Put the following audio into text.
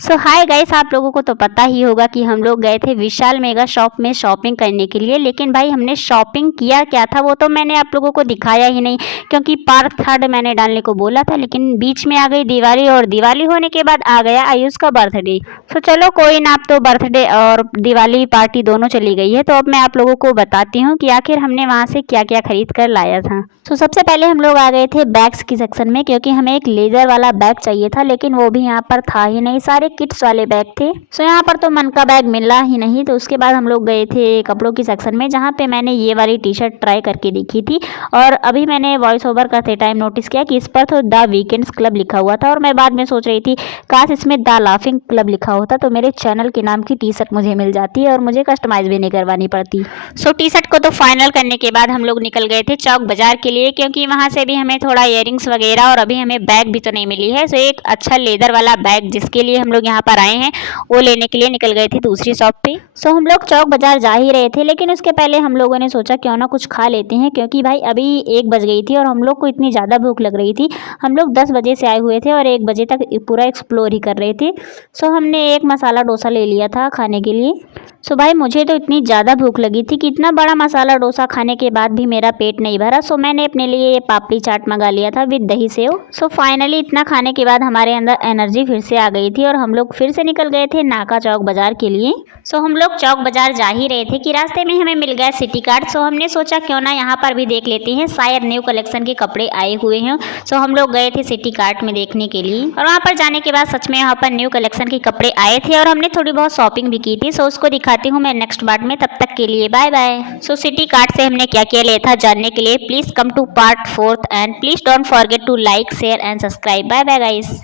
सो hi guys, आप लोगों को तो पता ही होगा कि हम लोग गए थे विशाल मेगा शॉप में शॉपिंग करने के लिए। लेकिन भाई हमने शॉपिंग किया क्या था वो तो मैंने आप लोगों को दिखाया ही नहीं, क्योंकि पार्ट थर्ड मैंने डालने को बोला था। लेकिन बीच में आ गई दिवाली और दिवाली होने के बाद आ गया आयुष का बर्थडे। सो चलो कोई ना, अब तो बर्थडे और दिवाली पार्टी दोनों चली गई है। तो अब मैं आप लोगों को बताती हूँ कि आखिर हमने वहाँ से क्या क्या खरीद कर लाया था। तो सबसे पहले हम लोग आ गए थे बैग्स की सेक्शन में, क्योंकि हमें एक लेदर वाला बैग चाहिए था, लेकिन वो भी यहाँ पर था ही नहीं, सारे किड्स वाले बैग थे। सो यहाँ पर तो मन का बैग मिला ही नहीं। तो उसके बाद हम लोग गए थे कपड़ों की सेक्शन में, जहाँ पे मैंने ये वाली टी शर्ट ट्राई करके देखी थी। और अभी मैंने वॉइस ओवर करते टाइम नोटिस किया कि इस पर तो द वीकेंड्स क्लब लिखा हुआ था, और मैं बाद में सोच रही थी काश इसमें द लाफिंग क्लब लिखा होता तो मेरे चैनल के नाम की टी शर्ट मुझे मिल जाती और मुझे कस्टमाइज भी नहीं करवानी पड़ती। सो टी शर्ट को तो फाइनल करने के बाद हम लोग निकल गए थे चौक बाजार के लिए, क्योंकि वहाँ से भी हमें थोड़ा इयररिंग्स वगैरह और अभी हमें बैग भी तो नहीं मिली है। सो एक अच्छा लेदर वाला बैग जिसके लिए हम लोग यहाँ पर आए हैं वो लेने के लिए निकल गए थे दूसरी शॉप पे। सो हम लोग चौक बाजार जा ही रहे थे, लेकिन उसके पहले हम लोगों ने सोचा क्यों ना कुछ खा लेते हैं, क्योंकि भाई अभी 1 बज गई थी और हम लोग को इतनी ज़्यादा भूख लग रही थी। हम लोग 10 बजे से आए हुए थे और 1 बजे तक पूरा एक्सप्लोर ही कर रहे थे। सो हमने एक मसाला डोसा ले लिया था खाने के लिए। सो भाई मुझे तो इतनी ज़्यादा भूख लगी थी कि इतना बड़ा मसाला डोसा खाने के बाद भी मेरा पेट नहीं भरा। सो मैंने अपने लिए ये पापड़ी चाट मंगा लिया था विद दही सेव। सो फाइनली इतना खाने के बाद हमारे अंदर एनर्जी फिर से आ गई थी और हम लोग फिर से निकल गए थे नाका चौक बाजार के लिए। सो हम लोग चौक बाजार जा ही रहे थे कि रास्ते में हमें मिल गया सिटी कार्ट। सो हमने सोचा क्यों ना यहाँ पर भी देख लेते हैं, शायद न्यू कलेक्शन के कपड़े आए हुए हैं। सो हम लोग गए थे सिटी कार्ट में देखने के लिए, और वहाँ पर जाने के बाद सच में यहाँ पर न्यू कलेक्शन के कपड़े आए थे और हमने थोड़ी बहुत शॉपिंग भी की थी। सो उसको दिखाती हूँ मैं नेक्स्ट पार्ट में, तब तक के लिए bye bye. So city cart से हमने क्या क्या लिया था जानने के लिए please come to part 4th and please don't forget to like share and subscribe. Bye bye guys.